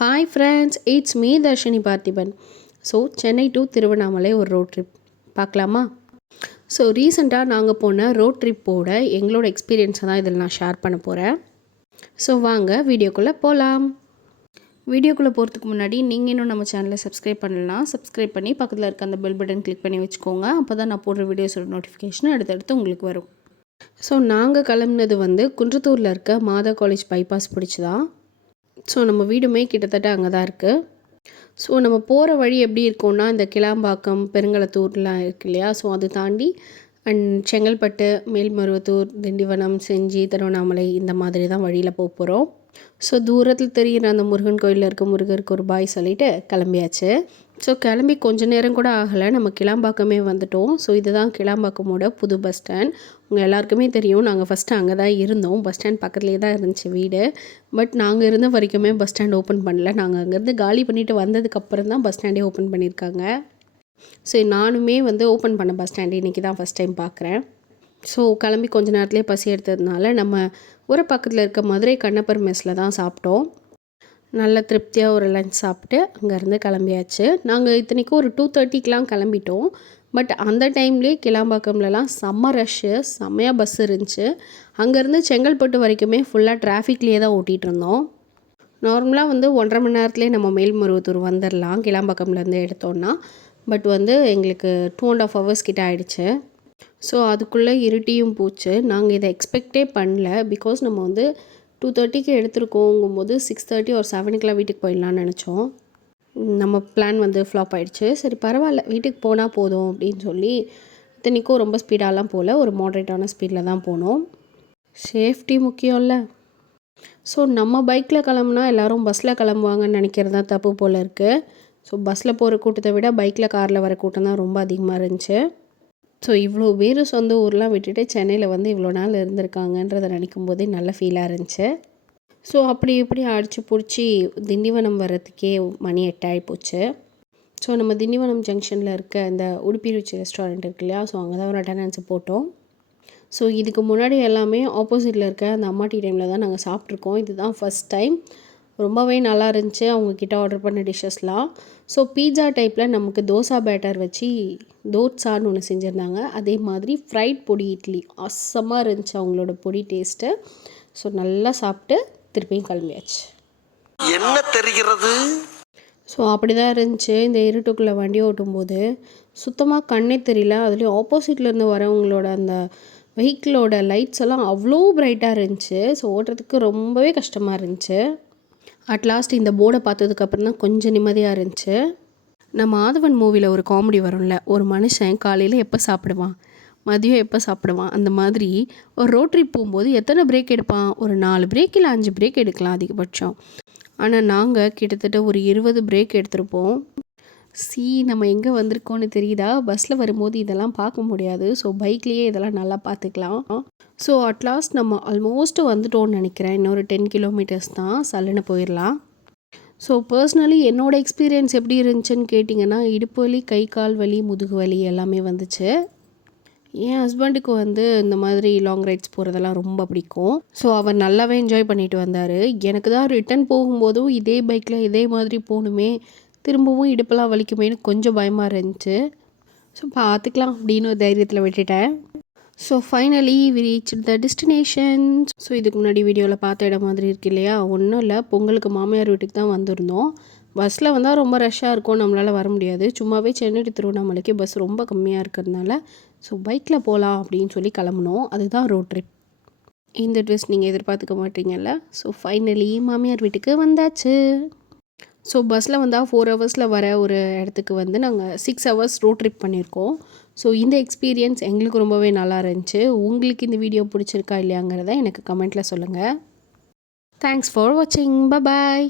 Hi friends, it's me Dharshini Parthiban. So Chennai to Tiruvannamalai ஒரு road trip பார்க்கலாமா? So ரீசெண்டாக நாங்கள் போன ரோட் ட்ரிப்போட எங்களோட எக்ஸ்பீரியன்ஸை தான் இதில் நான் ஷேர் பண்ண போகிறேன். ஸோ வாங்க வீடியோக்குள்ளே போகலாம். வீடியோக்குள்ளே போகிறதுக்கு முன்னாடி நீங்கள் இன்னும் நம்ம சேனலை சப்ஸ்கிரைப் பண்ணலாம். சப்ஸ்கிரைப் பண்ணி பக்கத்தில் இருக்க அந்த பெல் பட்டன் கிளிக் பண்ணி வச்சுக்கோங்க. அப்போ தான் நான் போடுற வீடியோஸோட நோட்டிஃபிகேஷன் அடுத்தடுத்து உங்களுக்கு வரும். ஸோ நாங்கள் கிளம்புனது குன்றத்தூரில் இருக்க மாதா காலேஜ் பைபாஸ் பிடிச்சி தான். ஸோ நம்ம வீடுமே கிட்டத்தட்ட அங்கே தான் இருக்குது. ஸோ நம்ம போகிற வழி எப்படி இருக்கும்னா, இந்த கிளாம்பாக்கம், பெருங்களத்தூர்லாம் இருக்கு இல்லையா, ஸோ அது தாண்டி செங்கல்பட்டு, மேல்மருவத்தூர், திண்டிவனம், செஞ்சி, திருவண்ணாமலை இந்த மாதிரி தான் வழியில் போகிறோம். ஸோ தூரத்தில் தெரிகிற அந்த முருகன் கோயிலில் இருக்க முருகருக்கு ஒரு பாய் சொல்லிவிட்டு கிளம்பியாச்சு. ஸோ கிளம்பி கொஞ்சம் நேரம் கூட ஆகலை, நம்ம கிளாம்பாக்கமே வந்துட்டோம். ஸோ இதுதான் கிளாம்பாக்கமோட புது பஸ் ஸ்டாண்ட். உங்கள் எல்லாருக்குமே தெரியும், நாங்கள் ஃபஸ்ட்டு அங்கே தான் இருந்தோம். பஸ் ஸ்டாண்ட் பக்கத்துலேயே தான் இருந்துச்சு வீடு. பட் நாங்கள் இருந்த வரைக்குமே பஸ் ஸ்டாண்ட் ஓப்பன் பண்ணல. நாங்கள் அங்கேருந்து காலி பண்ணிவிட்டு வந்ததுக்கப்புறம் தான் பஸ் ஸ்டாண்டே ஓப்பன் பண்ணியிருக்காங்க. ஸோ நானுமே ஓப்பன் பண்ண பஸ் ஸ்டாண்டு இன்றைக்கி தான் ஃபஸ்ட் டைம் பார்க்குறேன். ஸோ கிளம்பி கொஞ்ச நேரத்துலேயே பசி எடுத்ததுனால நம்ம ஒரு பக்கத்தில் இருக்க மதுரை கண்ணப்பர் மெஸ்ஸில் தான் சாப்பிட்டோம். நல்ல திருப்தியாக ஒரு லஞ்ச் சாப்பிட்டு அங்கேருந்து கிளம்பியாச்சு. நாங்கள் இத்தனைக்கும் ஒரு 2:30க்கெலாம் கிளம்பிட்டோம். பட் அந்த டைம்லேயே கிளாம்பாக்கம்லலாம் செம்ம ரஷ்ஷு, செம்மையாக பஸ் இருந்துச்சு. அங்கேருந்து செங்கல்பட்டு வரைக்குமே ஃபுல்லாக டிராஃபிக்லேயே தான் ஓட்டிகிட்டு இருந்தோம். நார்மலாக 1.5 மணி நேரத்துலேயே நம்ம மேல்மருவத்தூர் வந்துடலாம் கிளாம்பாக்கம்லேருந்து எடுத்தோன்னா. பட் எங்களுக்கு 2.5 hours கிட்ட ஆகிடுச்சு. ஸோ அதுக்குள்ளே இருட்டியும் போச்சு. நாங்கள் இதை எக்ஸ்பெக்டே பண்ணல. பிகாஸ் நம்ம 2:30க்கு எடுத்துருக்கோங்கும்போது 6:30 ஒரு 7க்கெலாம் வீட்டுக்கு போயிடலான்னு நினச்சோம். நம்ம பிளான் ஃப்ளாப் ஆகிடுச்சு. சரி பரவாயில்ல, வீட்டுக்கு போனால் போதும் அப்படின்னு சொல்லி இத்தனைக்கும் ரொம்ப ஸ்பீடாலாம் போகல, ஒரு மாட்ரேட்டான ஸ்பீடில் தான் போனோம். சேஃப்டி முக்கியம்ல. ஸோ நம்ம பைக்கில் கிளம்புனா எல்லோரும் பஸ்ஸில் கிளம்புவாங்கன்னு நினைக்கிறது தான் தப்பு போல் இருக்குது. ஸோ பஸ்ஸில் போகிற கூட்டத்தை விட பைக்கில் காரில் வர கூட்டம் தான் ரொம்ப அதிகமாக இருந்துச்சு. ஸோ இவ்வளோ பேர் சொந்த ஊர்லாம் விட்டுட்டு சென்னையில் இவ்வளோ நாள் இருந்திருக்காங்கன்றதை நினைக்கும் போதே நல்ல ஃபீலாக இருந்துச்சு. ஸோ அப்படி இப்படி அடித்து பிடிச்சி திண்டிவனம் வர்றதுக்கே மணி 8 ஆகி போச்சு. ஸோ நம்ம திண்டிவனம் ஜங்ஷனில் இருக்க இந்த உடுப்பி ருச்சி ரெஸ்டாரண்ட் இருக்கு இல்லையா, ஸோ அங்கே தான் ஒரு அட்டண்டன்ஸை போட்டோம். ஸோ இதுக்கு முன்னாடி எல்லாமே ஆப்போசிட்டில் இருக்க அந்த அம்மா டீ டைமில் தான் நாங்கள் சாப்பிட்ருக்கோம். இதுதான் ஃபஸ்ட் டைம். ரொம்பவே நல்லா இருந்துச்சு அவங்கக்கிட்ட ஆர்டர் பண்ண டிஷ்ஷஸ்லாம். ஸோ பீட்சா டைப்பில் நமக்கு தோசா பேட்டர் வச்சு தோசான்னு ஒன்று செஞ்சுருந்தாங்க. அதே மாதிரி ஃப்ரைட் பொடி இட்லி அசமாக இருந்துச்சு அவங்களோட பொடி டேஸ்ட்டு. ஸோ நல்லா சாப்பிட்டு திருப்பியும் கிளம்பியாச்சு. என்ன தெரிகிறது? ஸோ அப்படி தான் இருந்துச்சு. இந்த இருட்டுக்குள்ளே வண்டி ஓட்டும்போது சுத்தமாக கண்ணே தெரியல. அதுலேயும் ஆப்போசிட்லேருந்து வரவங்களோட அந்த வெஹிக்கிளோட லைட்ஸ் எல்லாம் அவ்வளோ பிரைட்டாக இருந்துச்சு. ஸோ ஓட்டுறதுக்கு ரொம்பவே கஷ்டமாக இருந்துச்சு. அட்லாஸ்ட் இந்த போர்டை பார்த்ததுக்கப்புறம் தான் கொஞ்சம் நிம்மதியாக இருந்துச்சு. நம்ம ஆதவன் மூவியில் ஒரு காமெடி வரும்ல, ஒரு மனுஷன் காலையில் எப்போ சாப்பிடுவான், மதியம் எப்போ சாப்பிடுவான், அந்த மாதிரி ஒரு ரோட் ட்ரிப் போகும்போது எத்தனை பிரேக் எடுப்பான்? ஒரு 4 பிரேக் இல்லை 5 பிரேக் எடுக்கலாம் அதிகபட்சம். ஆனால் நாங்கள் கிட்டத்தட்ட ஒரு 20 பிரேக் எடுத்திருப்போம். நம்ம எங்கே வந்திருக்கோன்னு தெரியுதா? பஸ்ஸில் வரும்போது இதெல்லாம் பார்க்க முடியாது. ஸோ பைக்லேயே இதெல்லாம் நல்லா பார்த்துக்கலாம். ஸோ அட்லாஸ்ட் நம்ம ஆல்மோஸ்ட்டு வந்துட்டோன்னு நினைக்கிறேன். இன்னொரு 10 kilometers தான், சல்லுன்னு போயிடலாம். ஸோ பர்சனலி என்னோடய எக்ஸ்பீரியன்ஸ் எப்படி இருந்துச்சுன்னு கேட்டிங்கன்னா, இடுப்பு வலி, கை கால் வலி, முதுகு வலி எல்லாமே வந்துச்சு. என் ஹஸ்பண்டுக்கு இந்த மாதிரி லாங் ரைட்ஸ் போகிறதெல்லாம் ரொம்ப பிடிக்கும். ஸோ அவர் நல்லாவே என்ஜாய் பண்ணிட்டு வந்தார். எனக்கு தான் ரிட்டன் போகும்போதும் இதே பைக்கில் இதே மாதிரி போகணுமே, திரும்பவும் இடுப்பெல்லாம் வலிக்குமேனு கொஞ்சம் பயமாக இருந்துச்சு. ஸோ பார்த்துக்கலாம் அப்படின்னு ஒரு தைரியத்தில் விட்டுட்டேன். So finally we reached the destination. So இதுக்கு முன்னாடி வீடியோவில் பார்த்த இடம் மாதிரி இருக்கு இல்லையா, ஒன்றும் இல்லை, பொங்கலுக்கு மாமியார் வீட்டுக்கு தான் வந்திருந்தோம். பஸ்ஸில் வந்தால் ரொம்ப ரஷ்ஷாக இருக்கும், நம்மளால் வர முடியாது. சும்மாவே சென்னை டு திருவண்ணாமலைக்கு பஸ் ரொம்ப கம்மியாக இருக்கிறதுனால ஸோ பைக்கில் போகலாம் அப்படின்னு சொல்லி கிளம்புனோம். அதுதான் ரோட் ட்ரிப். இந்த ட்விஸ்ட் நீங்கள் எதிர்பார்த்துக்க மாட்டீங்கல்ல. ஸோ ஃபைனலி மாமியார் வீட்டுக்கு வந்தாச்சு. ஸோ பஸ்ஸில் 4 ஹவர்ஸில் வர ஒரு இடத்துக்கு நாங்கள் 6 hours ரோட் ட்ரிப் பண்ணியிருக்கோம். ஸோ இந்த எக்ஸ்பீரியன்ஸ் எங்களுக்கு ரொம்பவே நல்லா இருந்துச்சு. உங்களுக்கு இந்த வீடியோ பிடிச்சிருக்கா இல்லையாங்கிறத எனக்கு கமெண்ட்டில் சொல்லுங்கள். தேங்க்ஸ் ஃபார் வாட்சிங். பாய்.